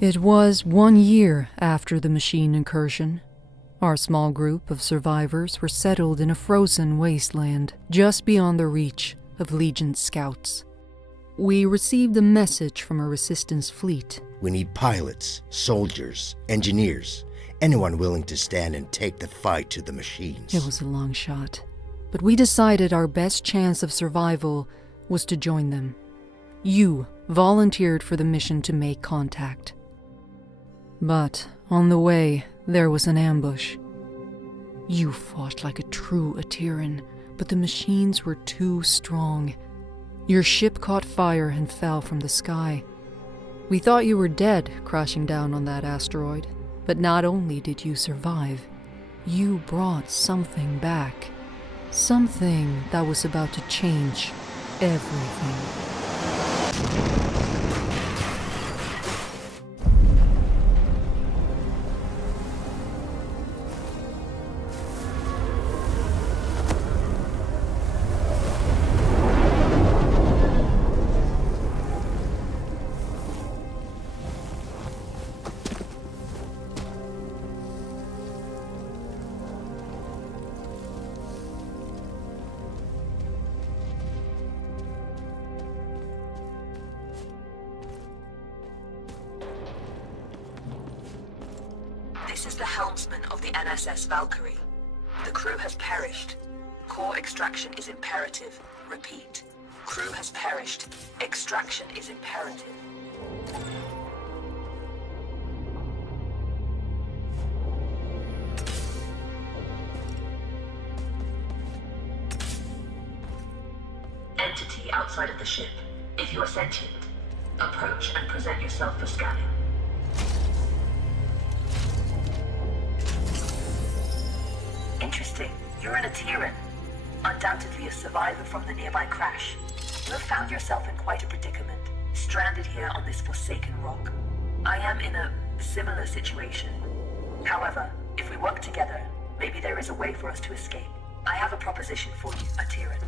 It was 1 year after the machine incursion. Our small group of survivors were settled in a frozen wasteland just beyond the reach of Legion scouts. We received a message from a resistance fleet. We need pilots, soldiers, engineers, anyone willing to stand and take the fight to the machines. It was a long shot, but we decided our best chance of survival was to join them. You volunteered for the mission to make contact. But on the way, there was an ambush. You fought like a true Atiran, but the machines were too strong. Your ship caught fire and fell from the sky. We thought you were dead crashing down on that asteroid, but not only did you survive, you brought something back. Something that was about to change everything. This is the helmsman of the NSS Valkyrie. The crew has perished. Core extraction is imperative. Repeat. Crew has perished. Extraction is imperative. Entity outside of the ship. If you are sentient, approach and present yourself for scanning. Interesting. You're an Atiran. Undoubtedly a survivor from the nearby crash. You have found yourself in quite a predicament, stranded here on this forsaken rock. I am in a similar situation. However, if we work together, maybe there is a way for us to escape. I have a proposition for you, Atiran.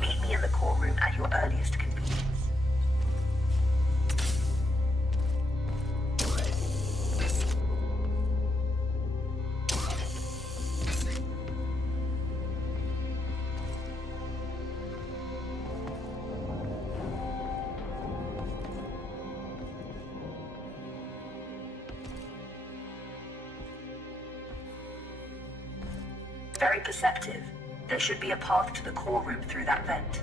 Meet me in the courtroom at your earliest convenience. Very perceptive. There should be a path to the core room through that vent.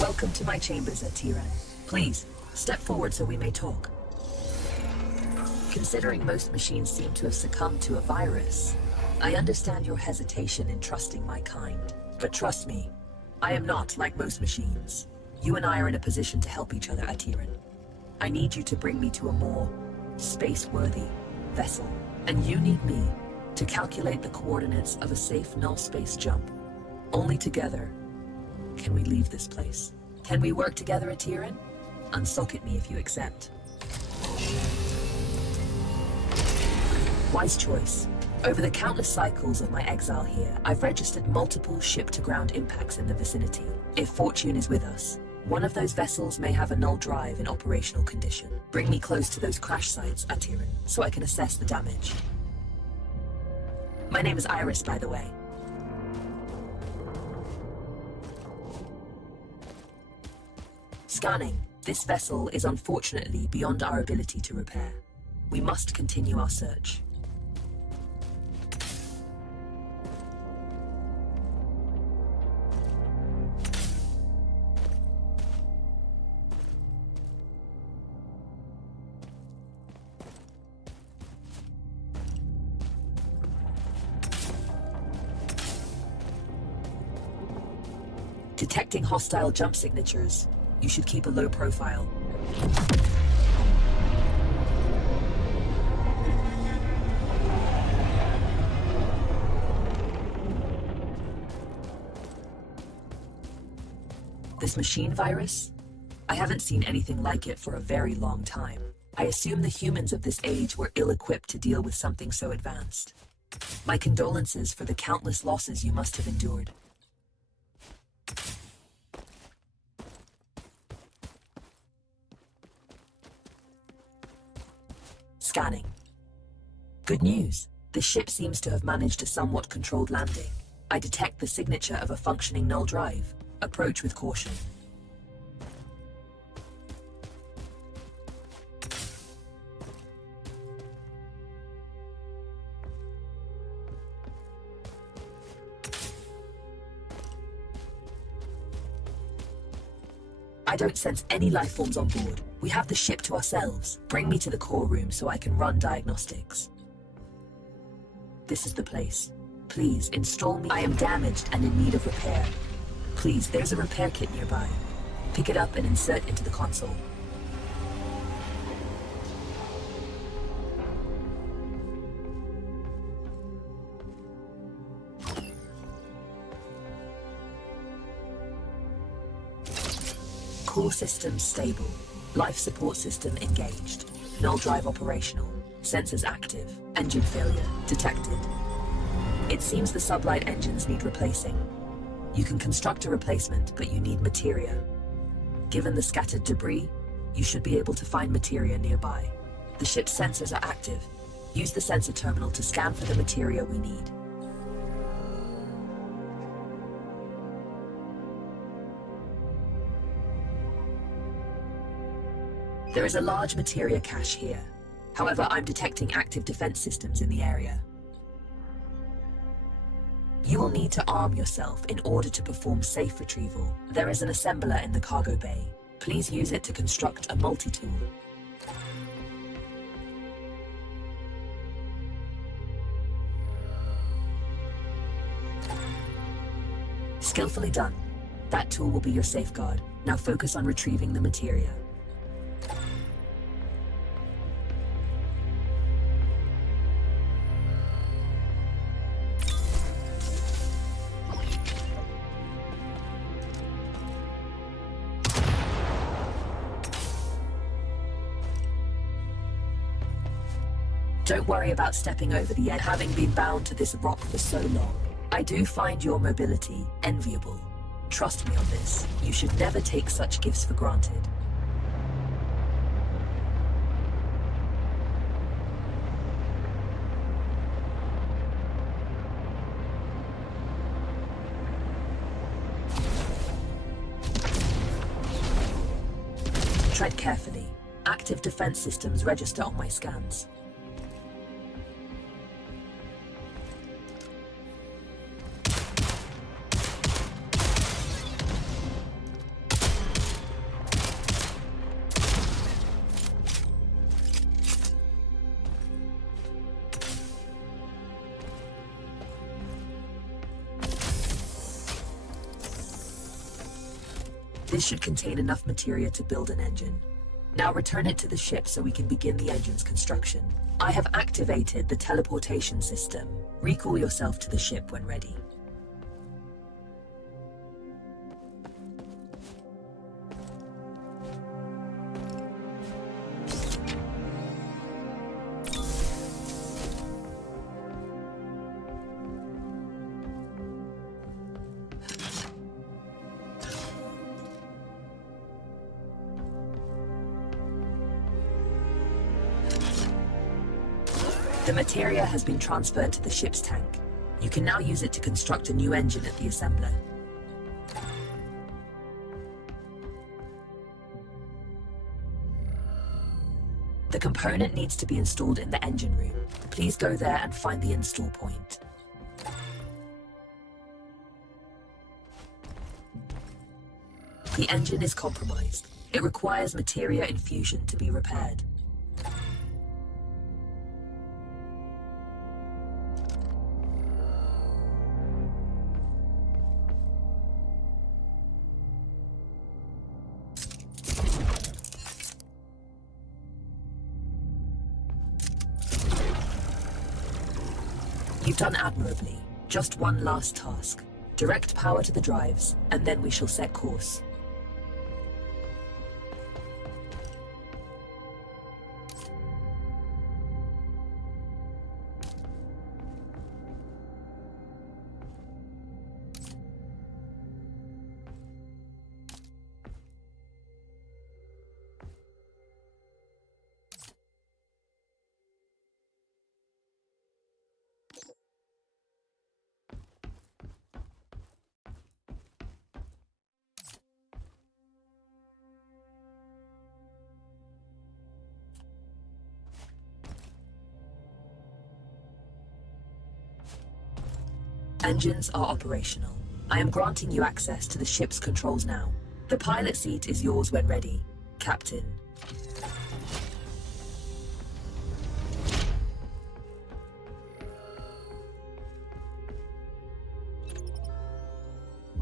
Welcome to my chambers, Atiran. Please, step forward so we may talk. Considering most machines seem to have succumbed to a virus, I understand your hesitation in trusting my kind. But trust me, I am not like most machines. You and I are in a position to help each other, Atiran. I need you to bring me to a more space-worthy vessel, and you need me to calculate the coordinates of a safe null space jump. Only together can we leave this place. Can we work together, Atiran? Unsocket me if you accept. Wise choice. Over the countless cycles of my exile here, I've registered multiple ship-to-ground impacts in the vicinity. If fortune is with us, one of those vessels may have a null drive in operational condition. Bring me close to those crash sites, Atiran, so I can assess the damage. My name is Iris, by the way. Scanning. This vessel is unfortunately beyond our ability to repair. We must continue our search. Detecting hostile jump signatures. You should keep a low profile. This machine virus? I haven't seen anything like it for a very long time. I assume the humans of this age were ill-equipped to deal with something so advanced. My condolences for the countless losses you must have endured. Scanning. Good news. The ship seems to have managed a somewhat controlled landing. I detect the signature of a functioning null drive. Approach with caution. I don't sense any life forms on board. We have the ship to ourselves. Bring me to the core room so I can run diagnostics. This is the place. Please, install me. I am damaged and in need of repair. Please, there's a repair kit nearby. Pick it up and insert into the console. Core system stable. Life support system engaged. Null drive operational. Sensors active. Engine failure detected. It seems the sublight engines need replacing. You can construct a replacement, but you need materia. Given the scattered debris, you should be able to find materia nearby. The ship's sensors are active. Use the sensor terminal to scan for the materia we need. There is a large materia cache here. However, I'm detecting active defense systems in the area. You will need to arm yourself in order to perform safe retrieval. There is an assembler in the cargo bay. Please use it to construct a multi-tool. Skillfully done. That tool will be your safeguard. Now focus on retrieving the materia. Don't worry about stepping over the edge, having been bound to this rock for so long. I do find your mobility enviable. Trust me on this. You should never take such gifts for granted. Tread carefully. Active defense systems register on my scans. This should contain enough materia to build an engine. Now return it to the ship so we can begin the engine's construction. I have activated the teleportation system. Recall yourself to the ship when ready. The materia has been transferred to the ship's tank. You can now use it to construct a new engine at the assembler. The component needs to be installed in the engine room. Please go there and find the install point. The engine is compromised. It requires materia infusion to be repaired. You've done admirably. Just one last task. Direct power to the drives, and then we shall set course. Engines are operational. I am granting you access to the ship's controls now. The pilot seat is yours when ready, Captain.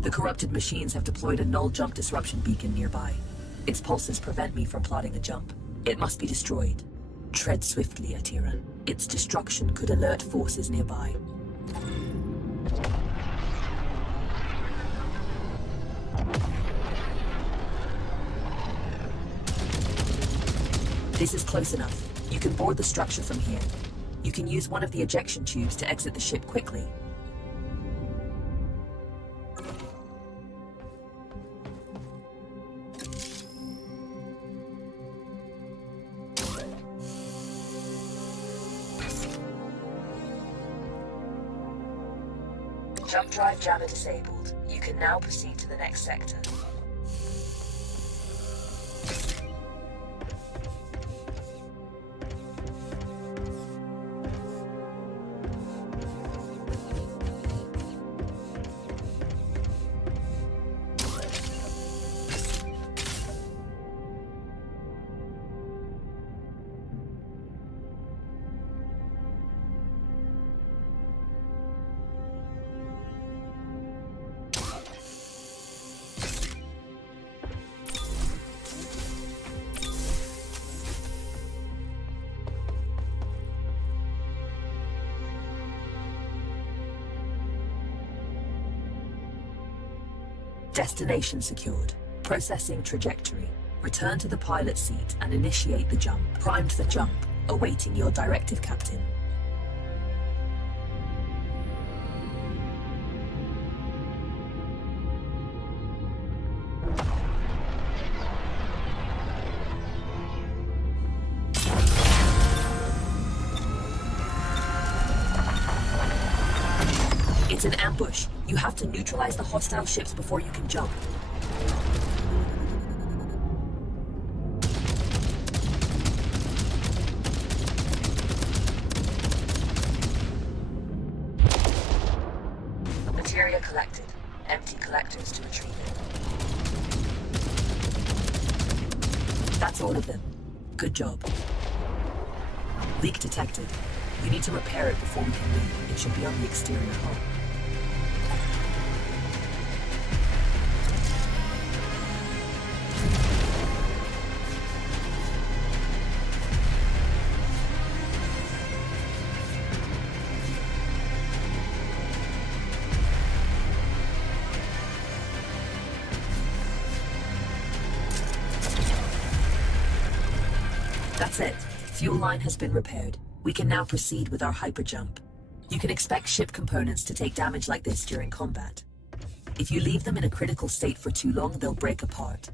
The corrupted machines have deployed a null jump disruption beacon nearby. Its pulses prevent me from plotting a jump. It must be destroyed. Tread swiftly, Atiran. Its destruction could alert forces nearby. This is close enough. You can board the structure from here. You can use one of the ejection tubes to exit the ship quickly. Jump drive jammer disabled. You can now proceed to the next sector. Destination secured. Processing trajectory. Return to the pilot seat and initiate the jump. Primed for jump. Awaiting your directive, Captain. It's an ambush. You have to neutralize the hostile ships before you can jump. Materia collected. Empty collectors to retrieve it. That's all of them. Good job. Leak detected. You need to repair it before we can leave. It should be on the exterior hull. That's it. Fuel line has been repaired. We can now proceed with our hyperjump. You can expect ship components to take damage like this during combat. If you leave them in a critical state for too long, they'll break apart.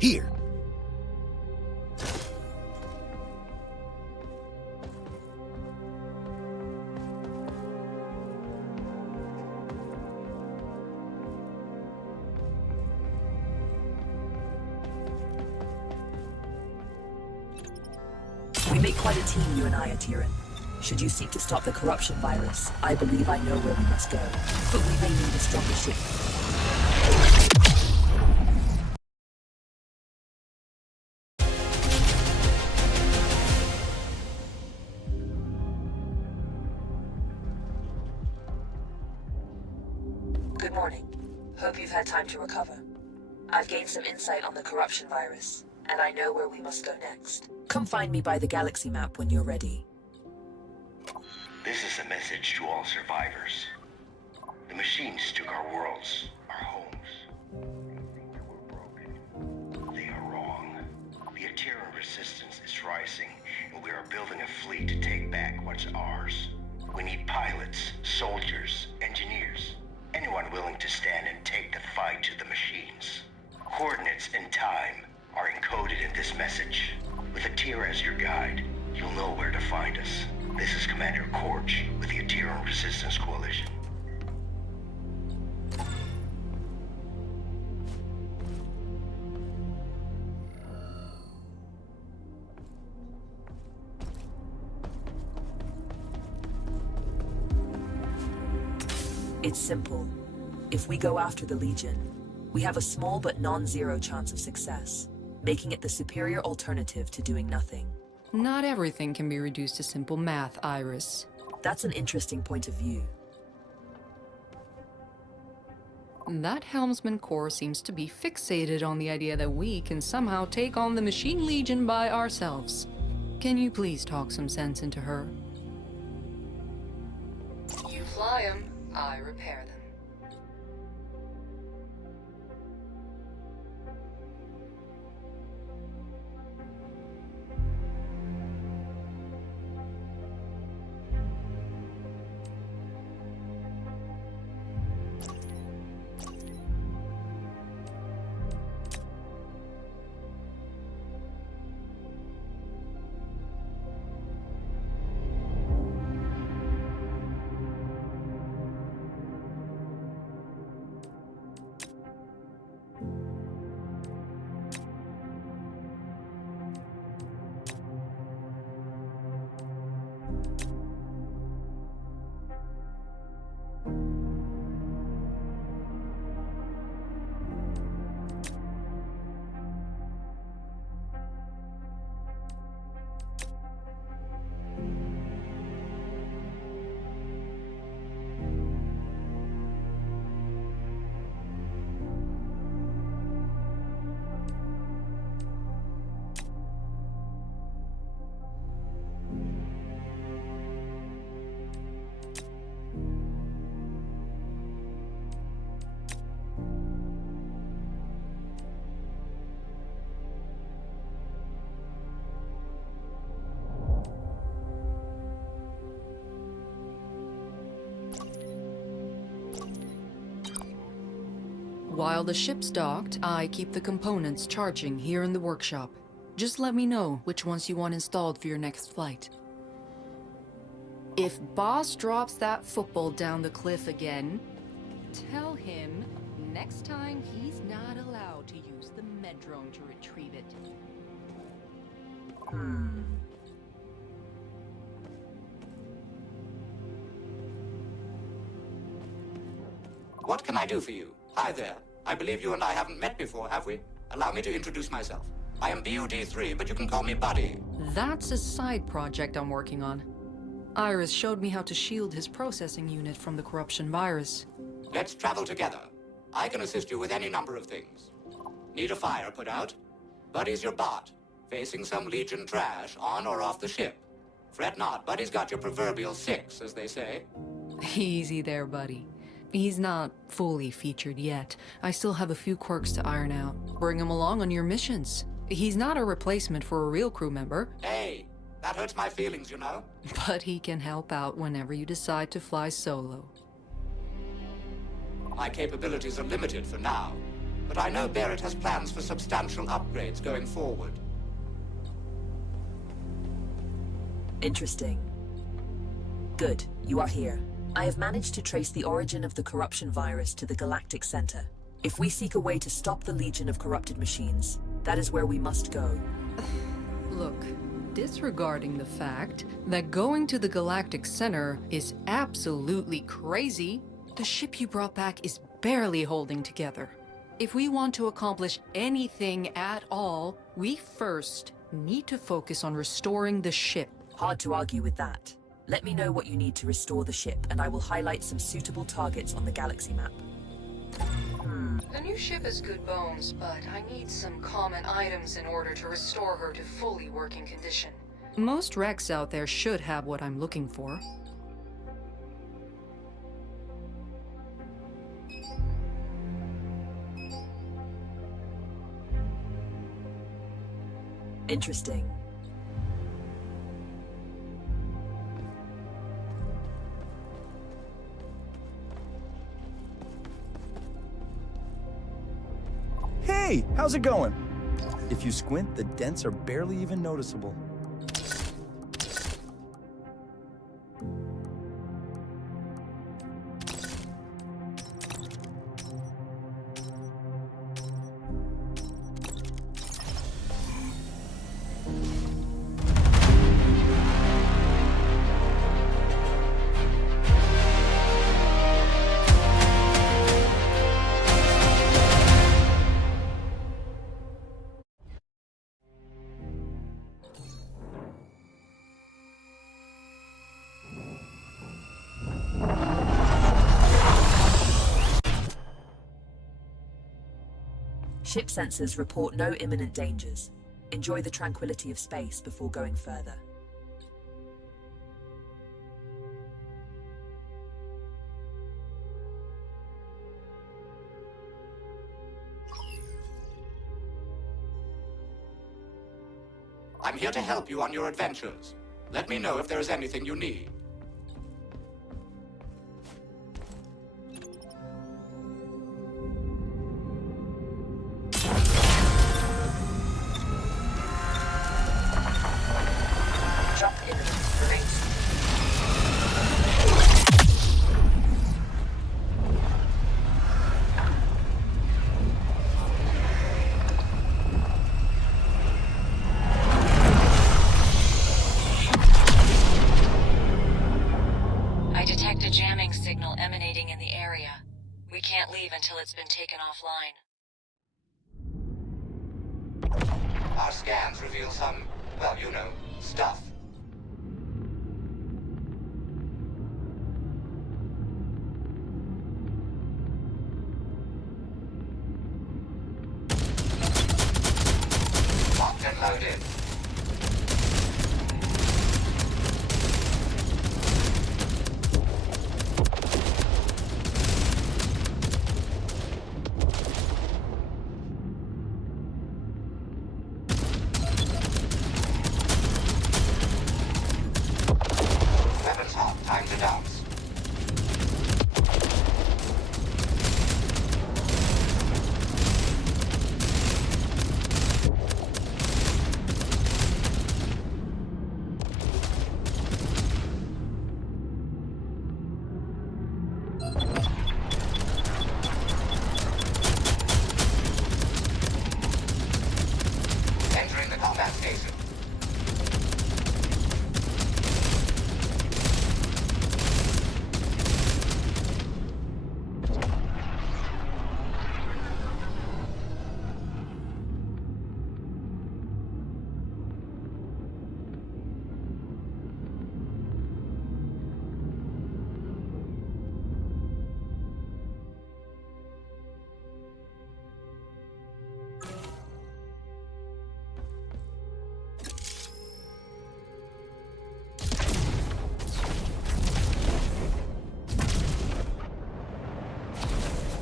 Here. We make quite a team, you and I, Atiran. Should you seek to stop the corruption virus, I believe I know where we must go. But we may need a stronger ship. Good morning. Hope you've had time to recover. I've gained some insight on the corruption virus, and I know where we must go next. Come find me by the galaxy map when you're ready. This is a message to all survivors. The machines took our worlds, our homes. We're broken. They are wrong. The Aterian resistance is rising, and we are building a fleet to take back what's ours. We need pilots, soldiers, engineers, anyone willing to stand and take the fight to the machines. Coordinates and time are encoded in this message. With Atira as your guide, you'll know where to find us. This is Commander Korch with the Aterian Resistance Coalition. It's simple. If we go after the Legion, we have a small but non-zero chance of success, making it the superior alternative to doing nothing. Not everything can be reduced to simple math, Iris. That's an interesting point of view. That Helmsman Corps seems to be fixated on the idea that we can somehow take on the Machine Legion by ourselves. Can you please talk some sense into her? You fly them, I repair them. While the ship's docked, I keep the components charging here in the workshop. Just let me know which ones you want installed for your next flight. If Boss drops that football down the cliff again, tell him next time he's not allowed to use the Medrone to retrieve it. What can I do for you? Hi there. I believe you and I haven't met before, have we? Allow me to introduce myself. I am BUD3, but you can call me Buddy. That's a side project I'm working on. Iris showed me how to shield his processing unit from the corruption virus. Let's travel together. I can assist you with any number of things. Need a fire put out? Buddy's your bot, facing some Legion trash on or off the ship. Fret not, Buddy's got your proverbial 6, as they say. Easy there, buddy. He's not fully featured yet. I still have a few quirks to iron out. Bring him along on your missions. He's not a replacement for a real crew member. Hey, that hurts my feelings, you know. But he can help out whenever you decide to fly solo. My capabilities are limited for now, but I know Barrett has plans for substantial upgrades going forward. Interesting. Good, you are here. I have managed to trace the origin of the corruption virus to the galactic center. If we seek a way to stop the legion of corrupted machines, that is where we must go. Look, disregarding the fact that going to the galactic center is absolutely crazy, the ship you brought back is barely holding together. If we want to accomplish anything at all, we first need to focus on restoring the ship. Hard to argue with that. Let me know what you need to restore the ship, and I will highlight some suitable targets on the galaxy map. The new ship is good bones, but I need some common items in order to restore her to fully working condition. Most wrecks out there should have what I'm looking for. Interesting. Hey, how's it going? If you squint, the dents are barely even noticeable. Ship sensors report no imminent dangers. Enjoy the tranquility of space before going further. I'm here to help you on your adventures. Let me know if there is anything you need. Jump imminent. Remain seated. I detect a jamming signal emanating in the area. We can't leave until it's been taken offline. Our scans reveal some, well, you know, stuff. Locked and loaded. Weapons hot. Time to dance. Entering the combat station.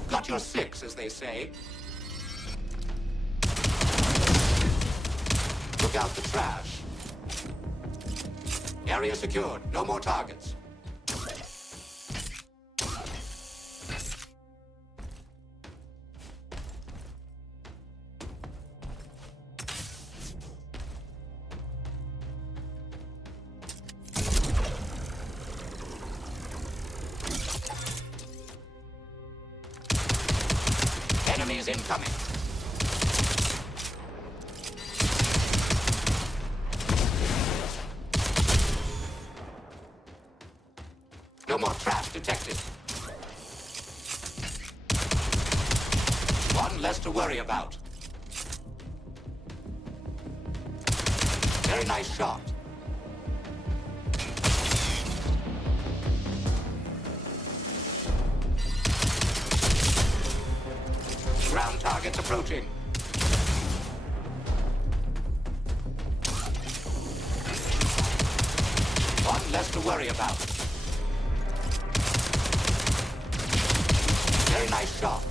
Got your six, as they say. Look out the trash. Area secured. No more targets. Enemies incoming. No more trash detected. One less to worry about. Very nice shot. Target's approaching. One less to worry about. Very nice shot.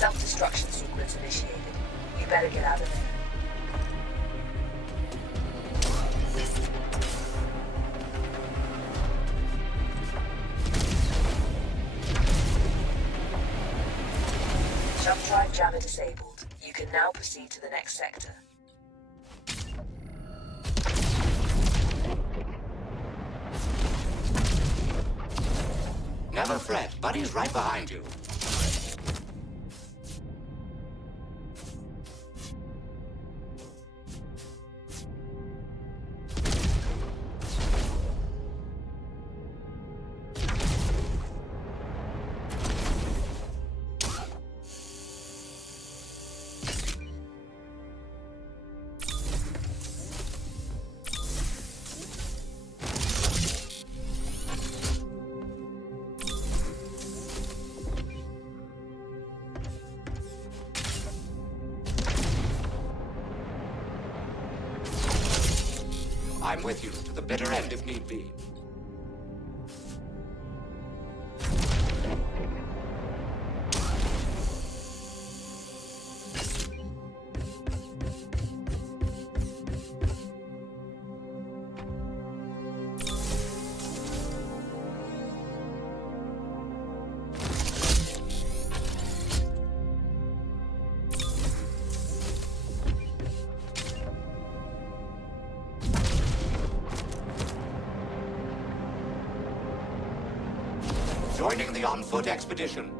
Self-destruction sequence initiated. You better get out of there. Jump drive jammer disabled. You can now proceed to the next sector. Never fret, Buddy's right behind you. I'm with you to the bitter end if need be. Joining the on-foot expedition.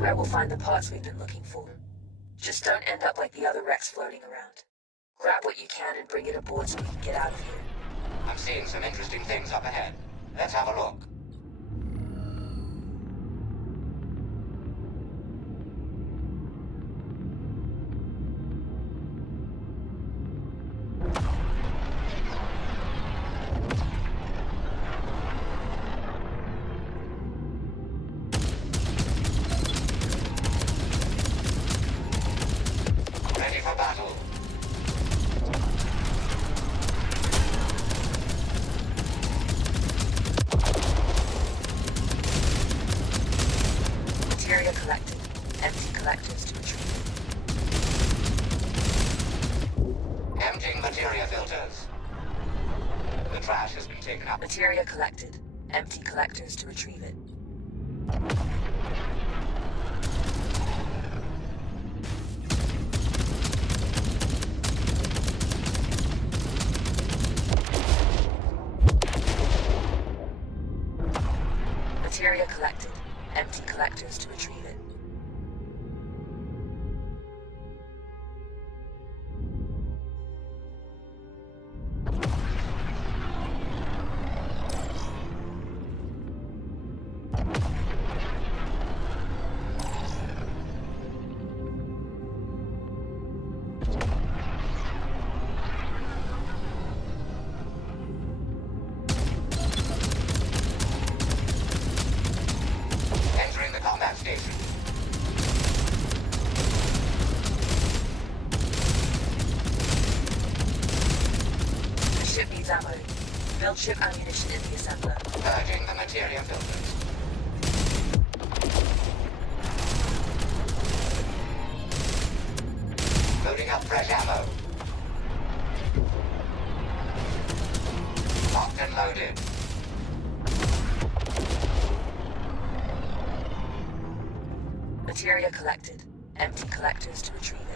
Where we'll find the parts we've been looking for. Just don't end up like the other wrecks floating around. Grab what you can and bring it aboard so we can get out of here. I'm seeing some interesting things up ahead. Let's have a look. filters. The trash has been taken out. Materia collected. Empty collectors to retrieve it. Materia collected. Empty collectors to retrieve it. Entering the combat station. The ship needs ammo. Build ship ammunition in the assembler. Purging the materia filters. Loading up fresh ammo. Locked and loaded. Materia collected. Empty collectors to retrieve it.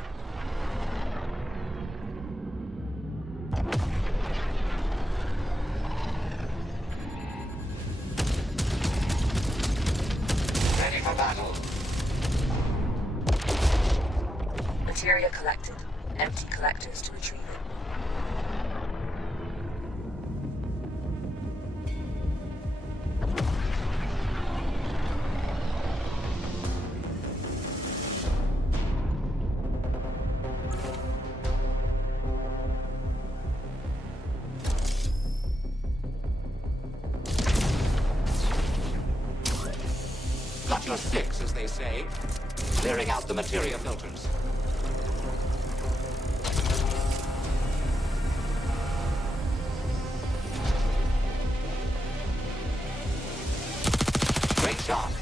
Ready for battle. Materia collected. Empty collectors to retrieve it. Got your six, as they say. Clearing out the materia filters. Great shot.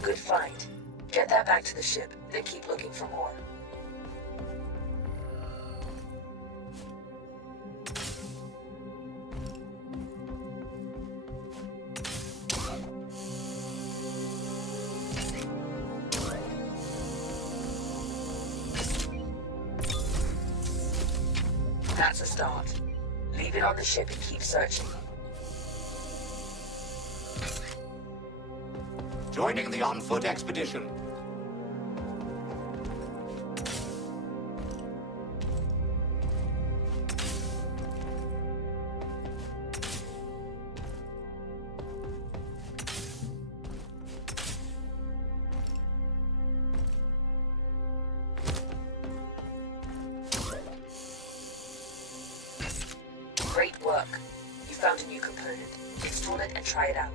Good find. Get that back to the ship, then keep looking for more. That's a start. Leave it on the ship and keep searching. Joining the on-foot expedition. Great work. You found a new component. Install it and try it out.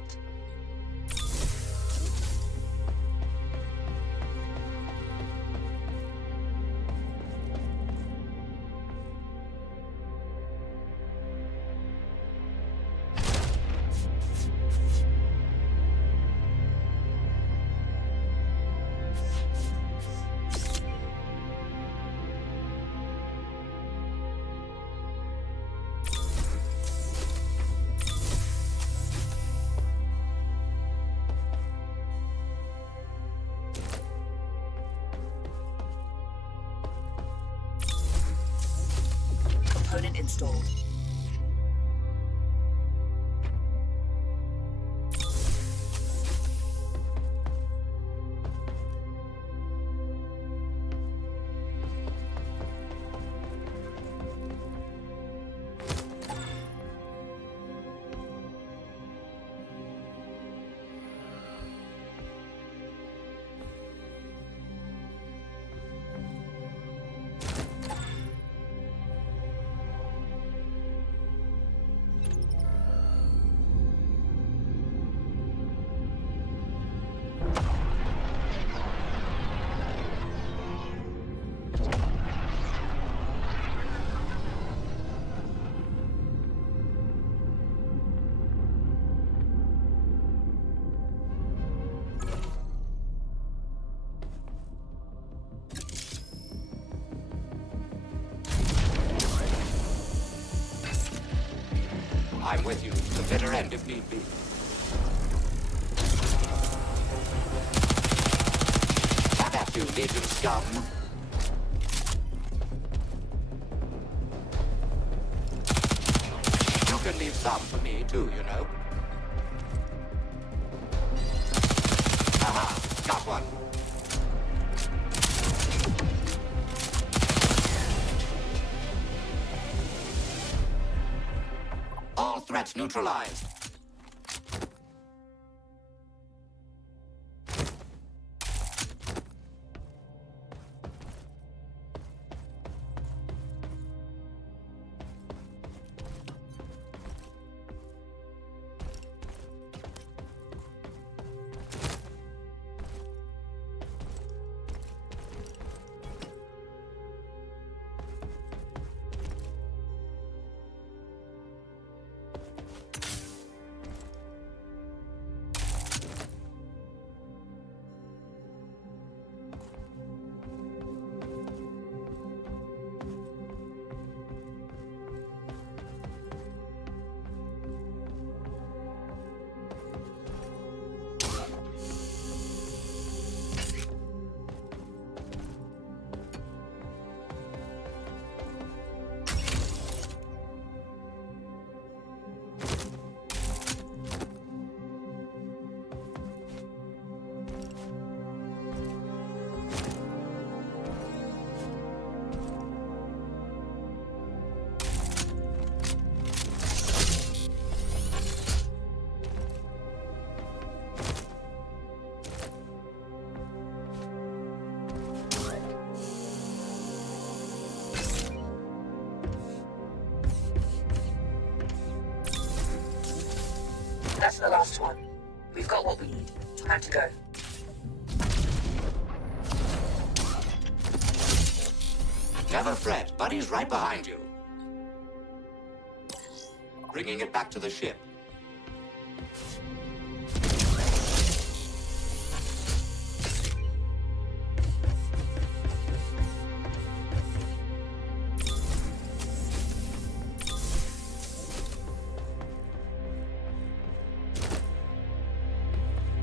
installed. I'm with you to the bitter end if need be. Back at you, Legion scum! You can leave some for me too, you know. Aha! Got one! All threats neutralized. That's the last one. We've got what we need. Time to go. Never fret, Buddy's right behind you. Bringing it back to the ship.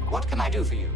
What can I do for you?